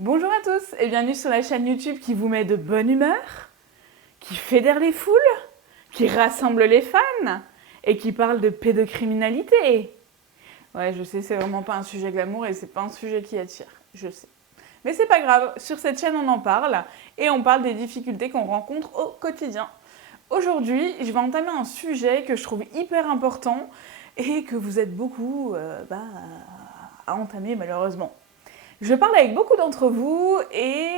Bonjour à tous et bienvenue sur la chaîne YouTube qui vous met de bonne humeur, qui fédère les foules, qui rassemble les fans et qui parle de pédocriminalité. Ouais, je sais, c'est vraiment pas un sujet glamour et c'est pas un sujet qui attire, je sais. Mais c'est pas grave, sur cette chaîne on en parle et on parle des difficultés qu'on rencontre au quotidien. Aujourd'hui, je vais entamer un sujet que je trouve hyper important et que vous êtes beaucoup à entamer malheureusement. Je parle avec beaucoup d'entre vous et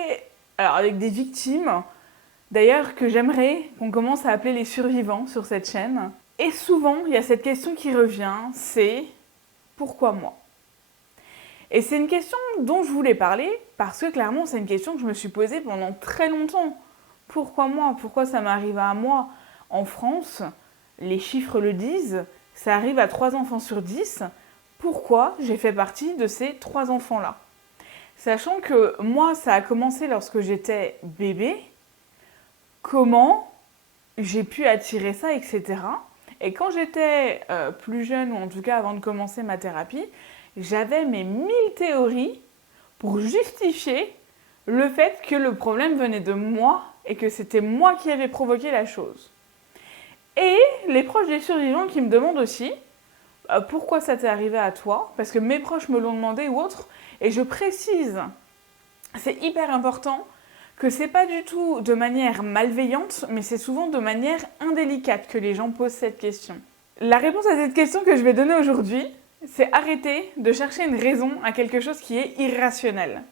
alors avec des victimes, d'ailleurs que j'aimerais qu'on commence à appeler les survivants sur cette chaîne. Et souvent, il y a cette question qui revient, c'est pourquoi moi? Et c'est une question dont je voulais parler parce que clairement, c'est une question que je me suis posée pendant très longtemps. Pourquoi moi? Pourquoi ça m'arrive à moi? En France, les chiffres le disent, ça arrive à 3 enfants sur 10. Pourquoi j'ai fait partie de ces 3 enfants-là? Sachant que moi, ça a commencé lorsque j'étais bébé, comment j'ai pu attirer ça, etc. Et quand j'étais plus jeune, ou en tout cas avant de commencer ma thérapie, j'avais mes 1000 théories pour justifier le fait que le problème venait de moi et que c'était moi qui avais provoqué la chose. Et les proches des survivants qui me demandent aussi pourquoi ça t'est arrivé à toi, parce que mes proches me l'ont demandé ou autre, et je précise, c'est hyper important, que c'est pas du tout de manière malveillante, mais c'est souvent de manière indélicate que les gens posent cette question. La réponse à cette question que je vais donner aujourd'hui, c'est arrêter de chercher une raison à quelque chose qui est irrationnel.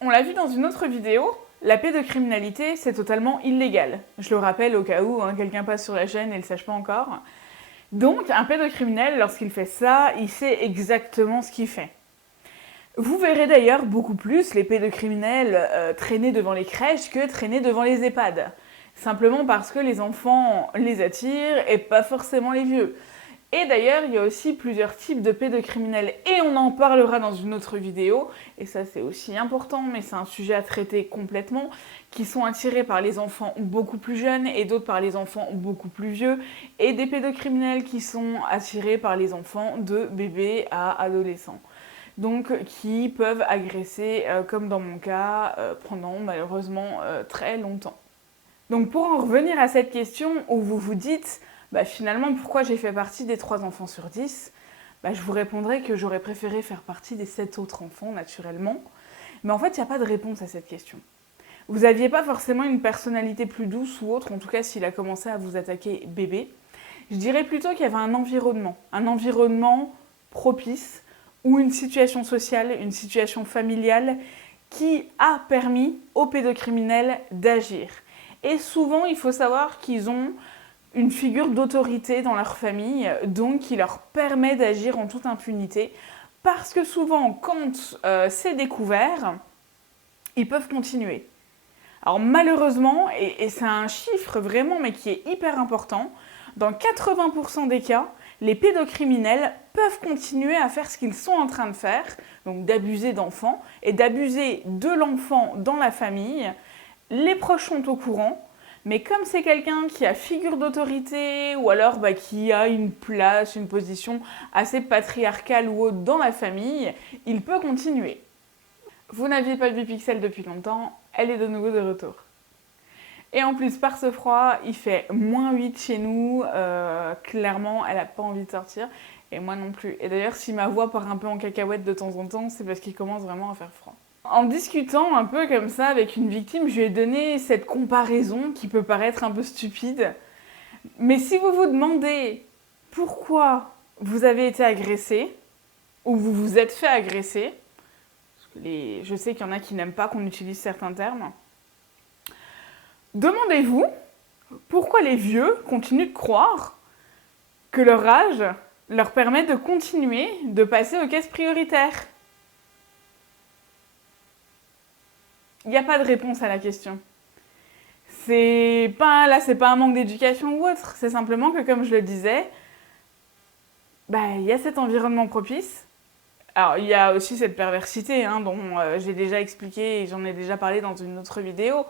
On l'a vu dans une autre vidéo, la pédocriminalité, c'est totalement illégal. Je le rappelle au cas où quelqu'un passe sur la chaîne et ne le sache pas encore. Donc, un pédocriminel, lorsqu'il fait ça, il sait exactement ce qu'il fait. Vous verrez d'ailleurs beaucoup plus les pédocriminels traîner devant les crèches que traîner devant les EHPAD. Simplement parce que les enfants les attirent et pas forcément les vieux. Et d'ailleurs, il y a aussi plusieurs types de pédocriminels et on en parlera dans une autre vidéo. Et ça, c'est aussi important, mais c'est un sujet à traiter complètement, qui sont attirés par les enfants beaucoup plus jeunes et d'autres par les enfants beaucoup plus vieux. Et des pédocriminels qui sont attirés par les enfants de bébés à adolescents. Donc, qui peuvent agresser, comme dans mon cas, pendant malheureusement très longtemps. Donc, pour en revenir à cette question où vous vous dites finalement, pourquoi j'ai fait partie des 3 enfants sur 10 ? Je vous répondrai que j'aurais préféré faire partie des 7 autres enfants, naturellement. Mais en fait, il n'y a pas de réponse à cette question. Vous n'aviez pas forcément une personnalité plus douce ou autre, en tout cas s'il a commencé à vous attaquer bébé. Je dirais plutôt qu'il y avait un environnement propice, ou une situation sociale, une situation familiale qui a permis aux pédocriminels d'agir. Et souvent, il faut savoir qu'ils ont une figure d'autorité dans leur famille, donc qui leur permet d'agir en toute impunité, parce que souvent, quand c'est découvert, ils peuvent continuer. Alors malheureusement, et c'est un chiffre vraiment, mais qui est hyper important, dans 80% des cas, les pédocriminels peuvent continuer à faire ce qu'ils sont en train de faire, donc d'abuser d'enfants, et d'abuser de l'enfant dans la famille. Les proches sont au courant, mais comme c'est quelqu'un qui a figure d'autorité, ou alors qui a une place, une position assez patriarcale ou autre dans la famille, il peut continuer. Vous n'aviez pas vu Pixel depuis longtemps, elle est de nouveau de retour. Et en plus, par ce froid, il fait -8 chez nous. Clairement, elle n'a pas envie de sortir. Et moi non plus. Et d'ailleurs, si ma voix part un peu en cacahuète de temps en temps, c'est parce qu'il commence vraiment à faire froid. En discutant un peu comme ça avec une victime, je lui ai donné cette comparaison qui peut paraître un peu stupide. Mais si vous vous demandez pourquoi vous avez été agressé, ou vous vous êtes fait agresser, parce que je sais qu'il y en a qui n'aiment pas qu'on utilise certains termes, demandez-vous pourquoi les vieux continuent de croire que leur âge leur permet de continuer de passer aux caisses prioritaires. Il n'y a pas de réponse à la question. C'est pas un manque d'éducation ou autre, c'est simplement que, comme je le disais, il y a cet environnement propice. Alors, il y a aussi cette perversité dont j'ai déjà expliqué et j'en ai déjà parlé dans une autre vidéo.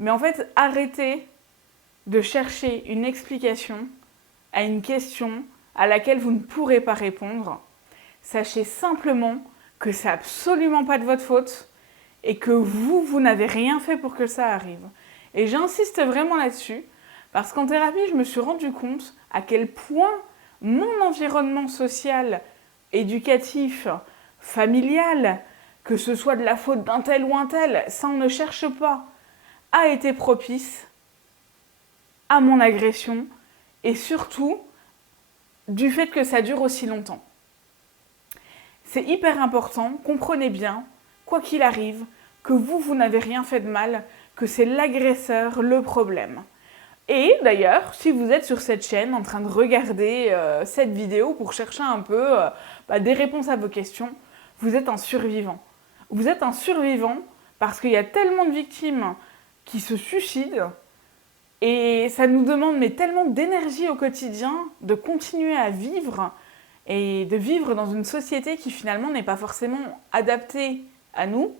Mais en fait, arrêtez de chercher une explication à une question à laquelle vous ne pourrez pas répondre. Sachez simplement que c'est absolument pas de votre faute et que vous n'avez rien fait pour que ça arrive. Et j'insiste vraiment là-dessus, parce qu'en thérapie, je me suis rendu compte à quel point mon environnement social, éducatif, familial, que ce soit de la faute d'un tel ou un tel, ça on ne cherche pas, a été propice à mon agression et surtout du fait que ça dure aussi longtemps. C'est hyper important, comprenez bien, quoi qu'il arrive, que vous n'avez rien fait de mal, que c'est l'agresseur le problème. Et d'ailleurs, si vous êtes sur cette chaîne en train de regarder cette vidéo pour chercher un peu des réponses à vos questions, vous êtes un survivant. Vous êtes un survivant parce qu'il y a tellement de victimes qui se suicident et ça nous demande tellement d'énergie au quotidien de continuer à vivre et de vivre dans une société qui finalement n'est pas forcément adaptée à nous,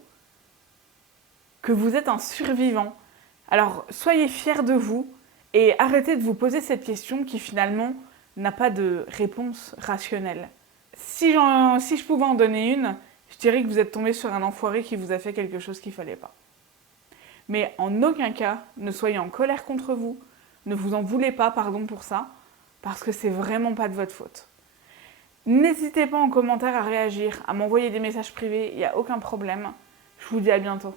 que vous êtes un survivant. Alors soyez fiers de vous et arrêtez de vous poser cette question qui finalement n'a pas de réponse rationnelle. Si je pouvais en donner une, je dirais que vous êtes tombé sur un enfoiré qui vous a fait quelque chose qu'il ne fallait pas. Mais en aucun cas, ne soyez en colère contre vous, ne vous en voulez pas, pardon pour ça, parce que c'est vraiment pas de votre faute. N'hésitez pas en commentaire à réagir, à m'envoyer des messages privés, il n'y a aucun problème. Je vous dis à bientôt.